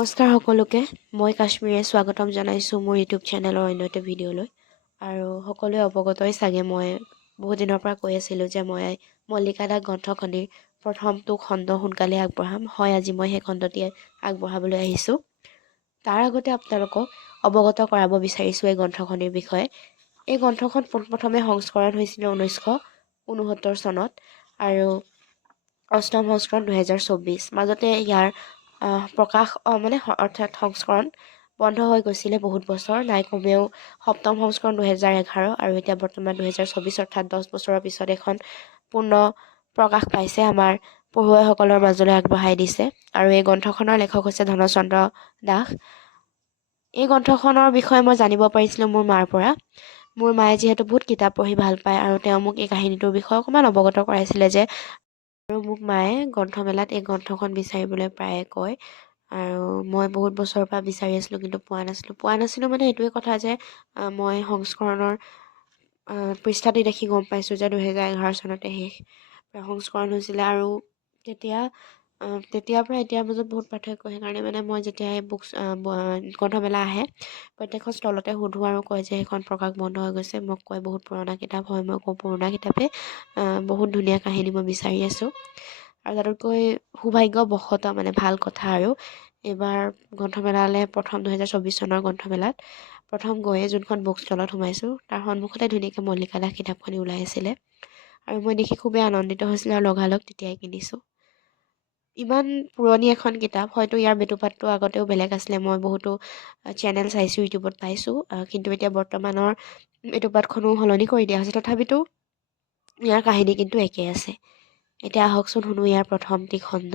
নমস্কাৰ সকলোকে মই কাশ্মীৰে স্বাগতম জনাইছোঁ মোৰ ইউটিউব চেনেলৰ অন্য এটা ভিডিঅ'লৈ আৰু সকলোৱে অৱগতই চাগে মই বহুত দিনৰ পৰা কৈ আছিলোঁ যে মই মল্লিকা দাস গ্ৰন্থখনিৰ প্ৰথমটো খণ্ড সোনকালে আগবঢ়াম হয় আজি মই সেই খণ্ডটি আগবঢ়াবলৈ আহিছোঁ তাৰ আগতে আপোনালোকক অৱগত কৰাব বিচাৰিছোঁ এই গ্ৰন্থখনিৰ বিষয়ে এই গ্ৰন্থখন পোনপ্ৰথমে সংস্কৰণ হৈছিলে 1969 চনত আৰু অষ্টম সংস্কৰণ 2024 মাজতে ইয়াৰ প্ৰকাশ অৰ্থাৎ সংস্কৰণ বন্ধ হৈ গৈছিলে বহুত বছৰ নাই কমেও সপ্তম সংস্কৰণ 2011 আৰু এতিয়া বৰ্তমান 2024 অৰ্থাৎ 10 বছৰৰ পিছত এখন পূৰ্ণ প্ৰকাশ পাইছে আমাৰ পঢ়ুৱৈসকলৰ মাজলৈ আগবঢ়াই দিছে আৰু এই গ্ৰন্থখনৰ লেখক হৈছে ধনচন্দ্ৰ দাস এই গ্ৰন্থখনৰ বিষয়ে মই জানিব পাৰিছিলোঁ মোৰ মাৰ পৰা মোৰ মায়ে যিহেতু বহুত কিতাপ পঢ়ি ভাল পায় আৰু তেওঁ মোক এই কাহিনীটোৰ বিষয়ে অকণমান অৱগত কৰাইছিলে যে আৰু মোক মায়ে গ্ৰন্থমেলাত এই গ্ৰন্থখন বিচাৰিবলৈ প্ৰায়ে কয় আৰু মই বহুত বছৰৰ পৰা বিচাৰি আছিলোঁ কিন্তু পোৱা নাছিলোঁ মানে এইটোৱে কথা যে মই সংস্কৰণৰ পৃষ্ঠাটি দেখি গম পাইছোঁ যে 2011 চনতে শেষ সংস্কৰণ হৈছিলে আৰু তেতিয়াৰ পৰা এতিয়াৰ মাজত বহুত পাৰ্থক্য সেইকাৰণে মানে মই যেতিয়া এই গ্ৰন্থমেলা আহে প্ৰত্যেকখন ষ্টলতে সুধোঁ আৰু কয় যে সেইখন প্ৰকাশ বন্ধ হৈ গৈছে মোক কয় বহুত পুৰণা কিতাপ হয় মই কওঁ পুৰণা কিতাপে বহুত ধুনীয়া কাহিনী মই বিচাৰি আছোঁ আৰু তাতোতকৈ সৌভাগ্যবশতঃ মানে ভাল কথা আৰু এইবাৰ গ্ৰন্থমেলালৈ প্ৰথম 2024 চনৰ গ্ৰন্থমেলাত প্ৰথম গৈয়ে যোনখন বুক ষ্টলত সোমাইছোঁ তাৰ সন্মুখতে ধুনীয়াকৈ মল্লিকা দাস কিতাপখনি ওলাই আছিলে আৰু মই দেখি খুবেই আনন্দিত হৈছিলোঁ আৰু লগালগ তেতিয়াই কিনিছোঁ ইমান পুৰণি এখন কিতাপ হয়তো ইয়াৰ বেটুপাতটো আগতেও বেলেগ আছিলে মই বহুতো চেনেল চাইছোঁ ইউটিউবত পাইছোঁ কিন্তু এতিয়া বৰ্তমানৰ বেটুপাতখনো সলনি কৰি দিয়া হৈছে তথাপিতো ইয়াৰ কাহিনী কিন্তু একেই আছে এতিয়া আহকচোন শুনো ইয়াৰ প্ৰথমটি খণ্ড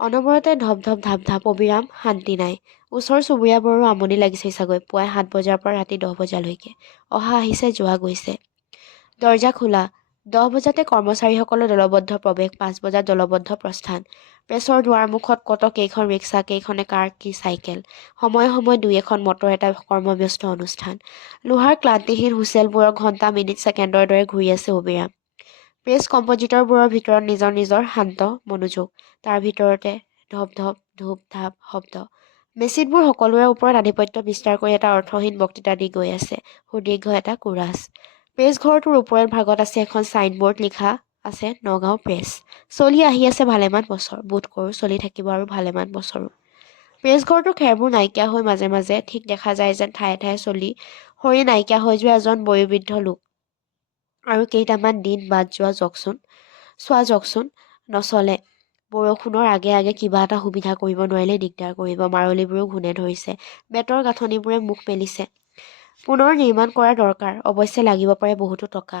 অনবৰতে ধপ ধপ ধাপ ধাপ অবিৰাম শান্তি নাই ওচৰ চুবুৰীয়াবোৰৰো আমনি লাগিছে চাগৈ পুৱাই 7 বজাৰ পৰা ৰাতি 10 বজালৈকে অহা আহিছে যোৱা গৈছে দৰ্জা খোলা 10 বজাতে কৰ্মচাৰীসকলৰ দলবদ্ধ প্ৰৱেশ 5 বজাত দলবদ্ধ প্ৰস্থান প্ৰেছৰ দুৱাৰমুখত কত কেইখন ৰিক্সা কেইখনে কাৰ কি চাইকেল সময়ে সময়ে দুই এখন মটৰ এটা কৰ্মব্যস্ত অনুষ্ঠান লোহাৰ ক্লান্তিহীন হুইচেলবোৰৰ ঘণ্টা মিনিট ছেকেণ্ডৰ দৰে ঘূৰি আছে অবিৰাম প্ৰেছ কম্পজিটৰবোৰৰ ভিতৰত নিজৰ শান্ত মনোযোগ তাৰ ভিতৰতে ধপ ধপ ধূপ ধাপ শব্দ মেচিনবোৰ সকলোৰে ওপৰত আধিপত্য বিস্তাৰ কৰি এটা অৰ্থহীন বক্তৃতা দি গৈ আছে সুদীৰ্ঘ এটা কোৰাছ প্ৰেছ ঘৰটোৰ ওপৰত ভাগত আছে এখন ছাইনবোৰ্ড লিখা আছে নগাঁও প্ৰেছ চলি আহি আছে ভালেমান বছৰ বোধ কৰোঁ চলি থাকিব আৰু ভালেমান বছৰো প্ৰেছ ঘৰটোৰ খেৰবোৰ নাইকিয়া হৈ মাজে মাজে ঠিক দেখা যায় যেন ঠায়ে ঠায়ে চলি সৰি নাইকিয়া হৈ যোৱা এজন বয়োবৃদ্ধ লোক আৰু কেইটামান দিন বাদ চোৱা যাওকচোন নচলে বৰষুণৰ আগে আগে কিবা এটা সুবিধা কৰিব নোৱাৰিলে দিগদাৰ কৰিব মাৰলিবোৰেও ঘূনে ধৰিছে বেতৰ গাঁথনিবোৰে মুখ মেলিছে পুনৰ নিৰ্মাণ কৰা দৰকাৰ অৱশ্যে লাগিব পাৰে বহুতো টকা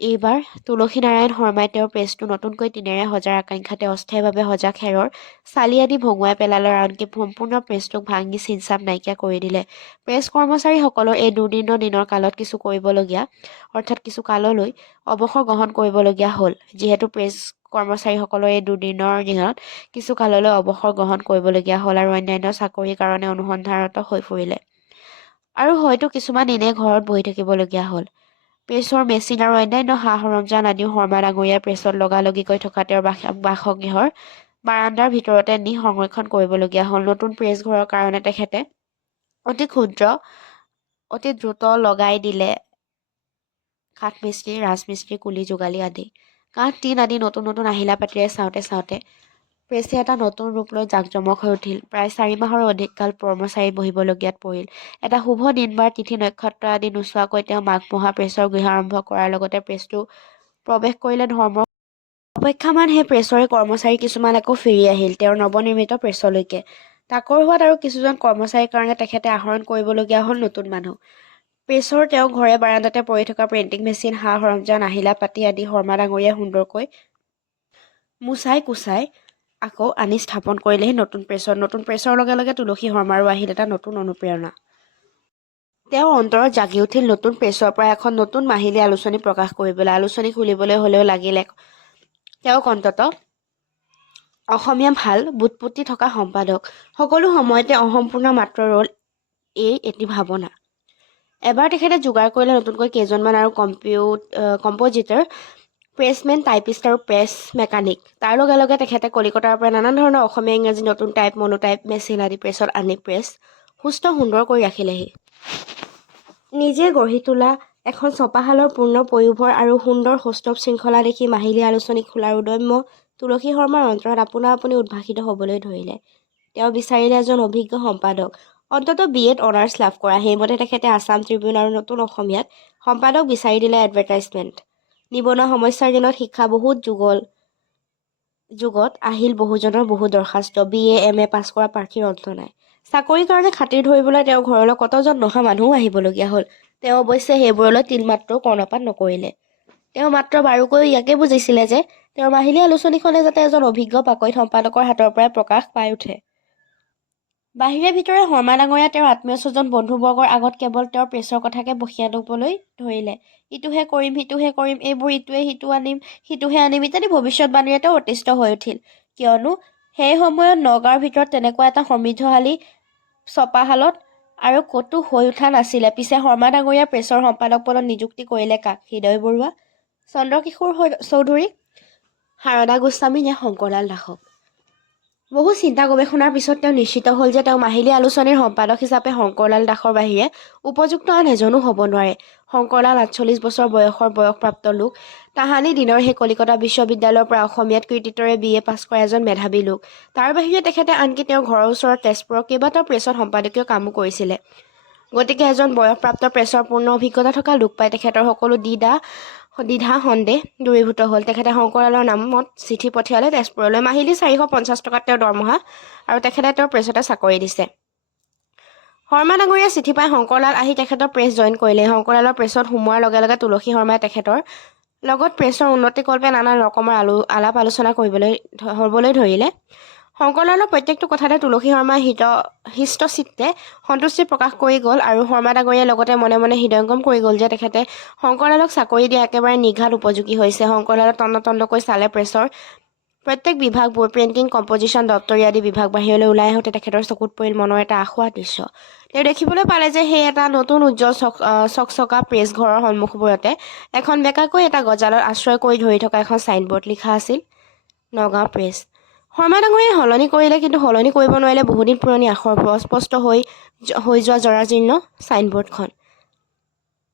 এইবাৰ তুলসীনাৰায়ণ শৰ্মাই তেওঁৰ প্ৰেছটো নতুনকৈ টিনেৰে সজাৰ আকাংক্ষাতে অস্থায়ীভাৱে সজা খেৰৰ চালি আদি ভঙুৱাই পেলালে আৰু আনকি সম্পূৰ্ণ প্ৰেছটোক ভাঙি চিনচাপ নাইকিয়া কৰি দিলে প্ৰেছ কৰ্মচাৰীসকলৰ এই দুৰ্দিন দিনৰ কালত কিছু কৰিবলগীয়া অৰ্থাৎ কিছু কাললৈ অৱসৰ গ্ৰহণ কৰিবলগীয়া হ'ল যিহেতু প্ৰেছ কৰ্মচাৰীসকলৰ এই দুদিনৰ দিনত কিছু কাললৈ অৱসৰ গ্ৰহণ কৰিবলগীয়া হ'ল আৰু অন্যান্য চাকৰিৰ কাৰণে অনুসন্ধানৰত হৈ ফুৰিলে আৰু হয়তো কিছুমান এনে ঘৰত বহি থাকিবলগীয়া হ'ল প্ৰেছৰ মেচিন আৰু অন্যান্য সা সৰঞ্জাম আদিও শৰ্মা ডাঙৰীয়াই প্ৰেছত লগালগিকৈ থকা তেওঁৰ বাসগৃহৰ বাৰাণ্ডাৰ ভিতৰতে নি সংৰক্ষণ কৰিবলগীয়া হ'ল নতুন প্ৰেছ ঘৰৰ কাৰণে তেখেতে অতি দ্ৰুত লগাই দিলে কাঠমিস্ত্ৰী ৰাজমিস্ত্ৰী কুলি যোগালী আদি কাঠ টিন আদি নতুন আহিলা পাতিৰে চাওঁতে প্ৰেছে এটা নতুন ৰূপ লৈ জাকজমক হৈ উঠিল প্ৰায় 4 মাহৰো অধিক কাল কৰ্মচাৰী বহিবলগীয়াত পৰিল এটা শুভ দিন বাৰ তিথি নক্ষত্ৰ আদি নোচোৱাকৈ তেওঁ মাঘমহা প্ৰেছৰ গৃহ আৰম্ভ কৰাৰ লগতে প্ৰেছটো প্ৰৱেশ কৰিলে ধৰ্মৰ অপেক্ষামান সেই প্ৰেছৰে কৰ্মচাৰী কিছুমান আকৌ ফিৰি আহিল তেওঁৰ নৱনিৰ্মিত প্ৰেছলৈকে তাকৰ হোৱাত আৰু কিছুজন কৰ্মচাৰীৰ কাৰণে তেখেতে আহৰণ কৰিবলগীয়া হ'ল নতুন মানুহ প্ৰেছৰ তেওঁ ঘৰে বাৰাণ্ডাতে পৰি থকা প্ৰিণ্টিং মেচিন সা সৰঞ্জাম আহিলা পাতি আদি শৰ্মা ডাঙৰীয়াই সুন্দৰকৈ মুচাই কুচাই আকৌ আনি স্থাপন কৰিলেহি নতুন প্ৰেছৰ লগে লগে তুলসী শৰ্মাৰো আহিল এটা নতুন অনুপ্ৰেৰণা তেওঁৰ অন্তৰত জাগি উঠিল নতুন প্ৰেছৰ পৰা এখন নতুন মাহিলী আলোচনী প্ৰকাশ কৰিবলৈ আলোচনী খুলিবলৈ হ'লেও লাগিলে তেওঁক অন্ততঃ অসমীয়া ভাল বুটপুটি থকা সম্পাদক সকলো সময়তে অসম্পূৰ্ণ মাত্ৰ ৰ'ল এটি ভাৱনা এবাৰ তেখেতে যোগাৰ কৰিলে নতুনকৈ কেইজনমান আৰু কম্পজিটৰ প্ৰেছমেন, টাইপিষ্ট আৰু প্ৰেছ মেকানিক। তাৰ লগে লগে তেখেতে কলিকতাৰ পৰা নানান ধৰণৰ অসমীয়া ইংৰাজী নতুন টাইপ, মনোটাইপ, মেচিন আদি প্ৰেছত আনি প্ৰেছ সুস্থ সুন্দৰ কৰি ৰাখিলেহি। নিজে গঢ়ি তোলা এখন ছপাশালৰ পূৰ্ণ পয়োভৰ আৰু সুন্দৰ সৌষ্ঠৱ শৃংখলা দেখি মাহিলী আলোচনী খোলাৰ উদম্য তুলসী শৰ্মাৰ অন্তৰত আপোনা আপুনি উদ্ভাসিত হ'বলৈ ধৰিলে। তেওঁ বিচাৰিলে এজন অভিজ্ঞ সম্পাদক, অন্ততঃ BA অনাৰ্ছ লাভ কৰা। সেইমতে তেখেতে আছাম ট্ৰিবিউন আৰু নতুন অসমীয়াত সম্পাদক বিচাৰি দিলে। এডভাৰটাইজমেণ্ট নিবনুৱা সমস্যাৰ দিনত শিক্ষা বহুত যুগত আহিল বহুজনৰ বহু দৰখাস্ত। BA MA পাছ কৰা প্ৰাৰ্থীৰ অন্ত নাই। চাকৰিৰ কাৰণে খাতিৰ ধৰিবলৈ তেওঁৰ ঘৰলৈ কতজন নহা মানুহো আহিবলগীয়া হ'ল। তেওঁ অৱশ্যে সেইবোৰলৈ তিলমাত্ৰও কৰ্ণপাত নকৰিলে। তেওঁ মাত্ৰ বাৰুকৈ ইয়াকে বুজিছিলে যে তেওঁৰ মাহিলী আলোচনীখনে যাতে এজন অভিজ্ঞ পাকৈত সম্পাদকৰ হাতৰ পৰাই প্ৰকাশ পাই উঠে। বাহিৰে ভিতৰে শৰ্মা ডাঙৰীয়া তেওঁৰ আত্মীয় স্বজন বন্ধুবৰ্গৰ আগত কেৱল তেওঁৰ প্ৰেছৰ কথাকে বখীয়াবলৈ ধৰিলে। ইটোহে কৰিম, সিটোহে কৰিম, এইবোৰ ইটোৱে সিটো আনিম, সিটোহে আনিম ইত্যাদি ভৱিষ্যতবাণীৰে তেওঁ অতিষ্ঠ হৈ উঠিল। কিয়নো সেই সময়ত নগাঁৱৰ ভিতৰত তেনেকুৱা এটা সমৃদ্ধশালী ছপাশালত আৰু ক'তো হৈ উঠা নাছিলে। পিছে শৰ্মা ডাঙৰীয়া প্ৰেছৰ সম্পাদক পদত নিযুক্তি কৰিলে কাক? হৃদয় বৰুৱা, চন্দ্ৰকিশোৰ চৌধুৰী, সাৰদা গোস্বামী নে শংকৰলাল দাসক? বহু চিন্তা গৱেষণাৰ পিছত তেওঁ নিশ্চিত হ'ল যে তেওঁ মাহিলী আলোচনীৰ সম্পাদক হিচাপে শংকৰলাল দাসৰ বাহিৰে উপযুক্ত আন এজনো হ'ব নোৱাৰে। শংকৰলাল ৪৮ বছৰ বয়সৰ বয়সপ্ৰাপ্ত লোক। তাহানি দিনৰ সেই কলিকতা বিশ্ববিদ্যালয়ৰ পৰা অসমীয়াত কৃতিত্বৰে BA পাছ কৰা এজন মেধাৱী লোক। তাৰ বাহিৰে তেখেতে আনকি তেওঁৰ ঘৰৰ ওচৰৰ তেজপুৰৰ কেইবাটাও প্ৰেছত সম্পাদকীয় কামো কৰিছিলে। গতিকে এজন বয়সপ্ৰাপ্ত প্ৰেছৰ পূৰ্ণ অভিজ্ঞতা থকা লোক পাই তেখেতৰ সকলো দ্বিধা সন্দেহ দূৰীভূত হ'ল। তেখেতে শংকৰলালৰ নামত চিঠি পঠিয়ালে তেজপুৰলৈ। মাহিলী ৪৫০ টকাত তেওঁৰ দৰমহা আৰু তেখেতে তেওঁৰ প্ৰেছতে চাকৰি দিছে। শৰ্মা ডাঙৰীয়া চিঠি পাই শংকৰলাল আহি তেখেতৰ প্ৰেছ জইন কৰিলে। শংকৰলালৰ প্ৰেছত সোমোৱাৰ লগে লগে তুলসী শৰ্মাই তেখেতৰ লগত প্ৰেছৰ উন্নতিকল্পে নানান ৰকমৰ আলাপ আলোচনা হ'বলৈ ধৰিলে। শংকৰলালৰ প্ৰত্যেকটো কথাতে তুলসী শৰ্মাই হৃষ্টচিত্তে সন্তুষ্টি প্ৰকাশ কৰি গ'ল আৰু শৰ্মা ডাঙৰীয়াই লগতে মনে মনে হৃদয়ংগম কৰি গ'ল যে তেখেতে শংকৰলালক চাকৰি দিয়া একেবাৰে নিঘাত উপযোগী হৈছে। শংকৰলালক তন্ন চালে প্ৰেছৰ প্ৰত্যেক বিভাগবোৰ, প্ৰিণ্টিং, কম্পজিশ্যন, দপ্তৰী আদি বিভাগ। বাহিৰলৈ ওলাই আহোঁতে তেখেতৰ চকুত পৰিল মনৰ এটা আশোৱা দৃশ্য। তেওঁ দেখিবলৈ পালে যে সেই এটা নতুন উজ্জ্বল চকচকা প্ৰেছ ঘৰৰ সন্মুখবোৰতে এখন বেঁকাকৈ এটা গজালত আশ্ৰয় কৰি ধৰি থকা এখন ছাইনবোৰ্ড। লিখা আছিল নগাঁও প্ৰেছ। শৰ্মা ডাঙৰীয়াই সলনি কৰিলে, কিন্তু সলনি কৰিব নোৱাৰিলে বহুদিন পুৰণি আখৰবোৰ, অস্পষ্ট হৈ যোৱা জৰাজীৰ্ণ ছাইনবোৰ্ডখন।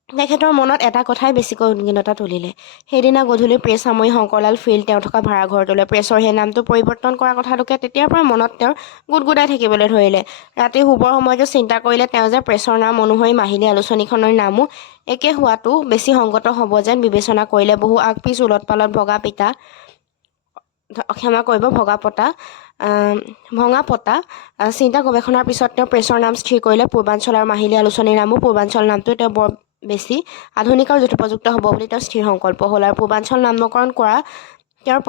তেখেতৰ মনত এটা কথাই বেছিকৈ উদ্বিগ্নতা তুলিলে। সেইদিনা গধূলি প্ৰেছ সামৰি শংকৰলাল ফিল্ড তেওঁ থকা ভাড়াঘৰটোলৈ। প্ৰেছৰ সেই নামটো পৰিৱৰ্তন কৰা কথাটোকে তেতিয়াৰ পৰা মনত তেওঁৰ গুদগুদাই থাকিবলৈ ধৰিলে। ৰাতি শুবৰ সময়তো চিন্তা কৰিলে তেওঁ যে প্ৰেছৰ নাম অনুসৰি মাহিলী আলোচনীখনৰ নামো একে হোৱাটো বেছি সংগত হ'ব যেন বিবেচনা কৰিলে। বহু আগপিছ ওলটপালত ভঙা পতা চিন্তা গৱেষণাৰ পিছত তেওঁ প্ৰেছৰ নাম স্থিৰ কৰিলে পূৰ্বাঞ্চল আৰু মাহিলী আলোচনীৰ নামো পূৰ্বাঞ্চল নামটোৱে তেওঁ বৰ বেছি আধুনিক আৰু যথোপযুক্ত হ'ব বুলি তেওঁৰ স্থিৰ সংকল্প হ'ল। আৰু পূৰ্বাঞ্চল নামকৰণ কৰা তেওঁৰ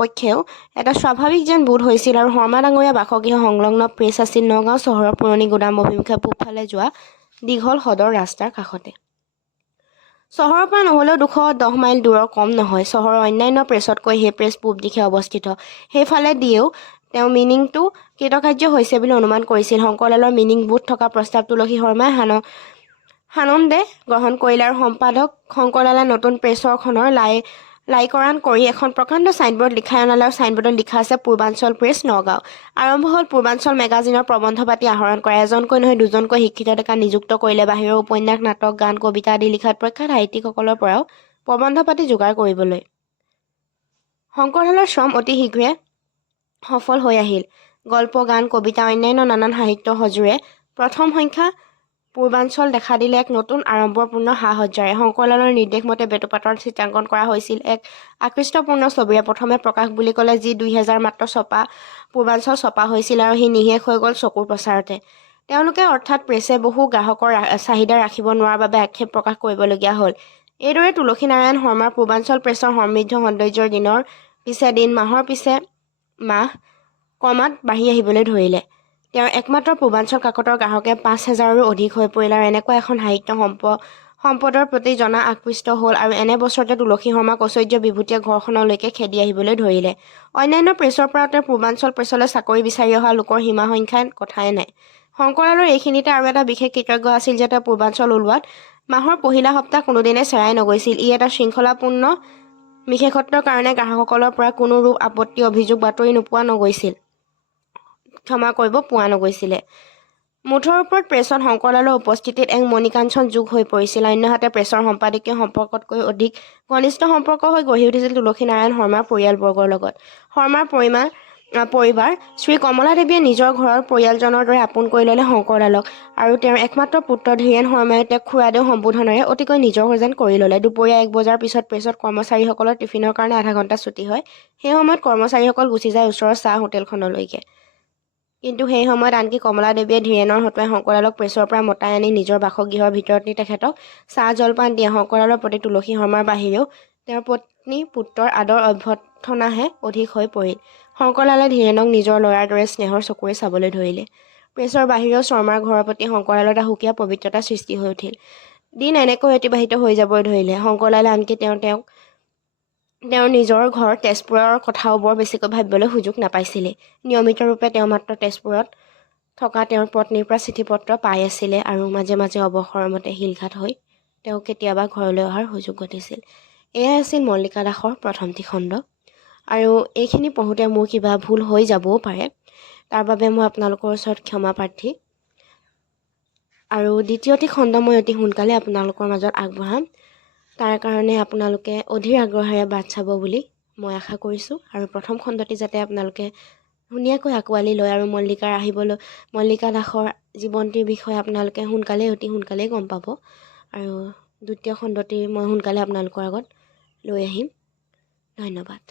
পক্ষেও এটা স্বাভাৱিক যেন বোধ হৈছিল। আৰু শৰ্মা ডাঙৰীয়া বাসগৃহ সংলগ্ন প্ৰেছ আছিল নগাঁও চহৰৰ পুৰণি গুদাম অভিমুখে পূবফালে যোৱা দীঘল সদৰ ৰাস্তাৰ কাষতে। চহৰৰ পৰা নহ'লেও ২১০ মাইল দূৰৰ কম নহয়। চহৰৰ অন্যান্য প্ৰেছতকৈ সেই প্ৰেছ পূব দিশে অৱস্থিত। সেইফালে দিয়েও তেওঁ মিনিংটো কৃতকাৰ্য হৈছে বুলি অনুমান কৰিছিল। শংকৰলালৰ মিনিং বুথ থকা প্ৰস্তাৱ তুলসী শৰ্মাই সানন্দে গ্ৰহণ কৰিলে আৰু সম্পাদক শংকৰলালে নতুন প্ৰেছৰখনৰ লাইকৰণ কৰি এখন প্ৰকাণ্ড ছাইনবোৰ্ড লিখাই অনালে আৰু ছাইনবোৰ্ডত লিখা আছে পূৰ্বাঞ্চল প্ৰেছ নগাঁও। আৰম্ভ হ'ল পূৰ্বাঞ্চল মেগাজিনৰ প্ৰবন্ধ পাতি আহৰণ কৰা। এজনকৈ নহয় দুজনকৈ শিক্ষিত ডেকা নিযুক্ত কৰিলে বাহিৰৰ উপন্যাস, নাটক, গান, কবিতা আদি লিখাত প্ৰখ্যাত সাহিত্যিকসকলৰ পৰাও প্ৰবন্ধ পাতি যোগাৰ কৰিবলৈ। শংকৰলালৰ শ্ৰম অতি শীঘ্ৰে সফল হৈ আহিল। গল্প, গান, কবিতা, অন্যান্য নানান সাহিত্য সজোৰে প্ৰথম সংখ্যা পূৰ্বাঞ্চল দেখা দিলে এক নতুন আড়ম্বৰপূৰ্ণ সা-সজ্জাৰে। শংকৰলালৰ নিৰ্দেশ মতে বেটুপাতৰ চিত্ৰাংকন কৰা হৈছিল এক আকৃষ্টপূৰ্ণ ছবিৰে। প্ৰথমে প্ৰকাশ বুলি ক'লে যি ২০০০ মাত্ৰ পূৰ্বাঞ্চল ছপা হৈছিল আৰু সি নিঃশেষ হৈ গ'ল চকুৰ প্ৰচাৰতে। তেওঁলোকে অৰ্থাৎ প্ৰেছে বহু গ্ৰাহকৰ চাহিদা ৰাখিব নোৱাৰাৰ বাবে আক্ষেপ প্ৰকাশ কৰিবলগীয়া হ'ল। এইদৰে তুলসী নাৰায়ণ শৰ্মাৰ পূৰ্বাঞ্চল প্ৰেছৰ সমৃদ্ধ সৌন্দৰ্যৰ দিনৰ পিছে দিন, মাহৰ পিছে মাহ ক্ৰমাৎ বাঢ়ি আহিবলৈ ধৰিলে। তেওঁৰ একমাত্ৰ পূৰ্বাঞ্চল কাকতৰ গ্ৰাহকে ৫০০০ৰো অধিক হৈ পৰিল আৰু এনেকুৱা এখন সাহিত্য সম্পদৰ প্ৰতি জনা আকৃষ্ট হ'ল। আৰু এনে বছৰতে তুলসী শৰ্মাক ঐশ্বৰ্য বিভূতিয়ে ঘৰখনলৈকে খেদি আহিবলৈ ধৰিলে। অন্যান্য প্ৰেছৰ পৰাও তেওঁ পূৰ্বাঞ্চল প্ৰেছলৈ চাকৰি বিচাৰি অহা লোকৰ সীমা-সংখ্যাৰ কথাই নাই। শংকৰলালৰ এইখিনিতে আৰু এটা বিশেষ কৃতজ্ঞ আছিল যে তেওঁ পূৰ্বাঞ্চল ওলোৱাত মাহৰ পহিলা সপ্তাহ কোনোদিনে চেৰাই নগৈছিল। ই এটা শৃংখলাপূৰ্ণ বিশেষত্বৰ কাৰণে গ্ৰাহকসকলৰ পৰা কোনো ৰূপ আপত্তি অভিযোগ বাতৰি পোৱা নগৈছিলে। মুঠৰ ওপৰত প্ৰেছত শংকৰলালৰ উপস্থিতিত এক মণিকাঞ্চন যুগ হৈ পৰিছিল। অন্যহাতে প্ৰেছৰ সম্পাদকীয় সম্পৰ্কতকৈ অধিক ঘনিষ্ঠ সম্পৰ্ক হৈ গঢ়ি উঠিছিল তুলসীনাৰায়ণ শৰ্মাৰ পৰিয়ালবৰ্গৰ লগত। শৰ্মাৰ পৰিবাৰ শ্ৰী কমলা দেৱীয়ে নিজৰ ঘৰৰ পৰিয়ালজনৰ দৰে আপোন কৰি ল'লে শংকৰলালক আৰু তেওঁৰ একমাত্ৰ পুত্ৰ ধীৰেন শৰ্মাই তেওঁক খুৰাদেউ সম্বোধনেৰে অতিকৈ নিজৰ যেন কৰি ল'লে। দুপৰীয়া 1 বজাৰ পিছত প্ৰেছত কৰ্মচাৰীসকলৰ টিফিনৰ কাৰণে আধা ঘণ্টা ছুটী হয়। সেই সময়ত কৰ্মচাৰীসকল গুচি যায় ওচৰৰ চাহ হোটেলখনলৈকে। কিন্তু সেই সময়ত আনকি কমলা দেৱীয়ে ধীৰেনৰ হতুৱাই শংকৰলালক প্ৰেছৰ পৰা মতাই আনি নিজৰ বাসগৃহৰ ভিতৰত নি তেখেতক চাহ জলপান দিয়ে। শংকৰলালৰ প্ৰতি তুলসী শৰ্মাৰ বাহিৰেও তেওঁৰ পত্নী পুত্ৰৰ আদৰ অভ্যৰ্থনাহে অধিক হৈ পৰিল। শংকৰলালে ধীৰেনক নিজৰ ল'ৰাৰ দৰে স্নেহৰ চকুৰে চাবলৈ ধৰিলে। প্ৰেছৰ বাহিৰেও শৰ্মাৰ ঘৰৰ প্ৰতি শংকৰলালত এটা সুকীয়া পবিত্ৰতাৰ সৃষ্টি হৈ উঠিল। দিন এনেকৈ অতিবাহিত হৈ যাবই ধৰিলে। শংকৰলালে আনকি তেওঁৰ নিজৰ ঘৰ তেজপুৰৰ কথাও বৰ বেছিকৈ ভাবিবলৈ সুযোগ নাপাইছিলেই। নিয়মিত ৰূপে তেওঁ মাত্ৰ তেজপুৰত থকা তেওঁৰ পত্নীৰ পৰা চিঠি পত্ৰ পাই আছিলে আৰু মাজে মাজে অৱসৰমতে শিলঘাট হৈ তেওঁ কেতিয়াবা ঘৰলৈ অহাৰ সুযোগ ঘটিছিল। এয়াই আছিল মল্লিকা দাসৰ প্ৰথমটি খণ্ড আৰু এইখিনি পঢ়োঁতে মোৰ কিবা ভুল হৈ যাবও পাৰে, তাৰ বাবে মই আপোনালোকৰ ওচৰত ক্ষমা প্ৰাৰ্থী। আৰু দ্বিতীয়টি খণ্ড মই অতি সোনকালে আপোনালোকৰ মাজত আগবঢ়াম। তাৰ কাৰণে আপোনালোকে অধীৰ আগ্ৰহেৰে বাট চাব বুলি মই আশা কৰিছোঁ আৰু প্ৰথম খণ্ডটি যাতে আপোনালোকে ধুনীয়াকৈ আঁকোৱালি লয় আৰু মল্লিকা দাসৰ জীৱনটিৰ বিষয়ে আপোনালোকে অতি সোনকালেই গম পাব আৰু দ্বিতীয় খণ্ডটি মই সোনকালে আপোনালোকৰ আগত লৈ আহিম। ধন্যবাদ।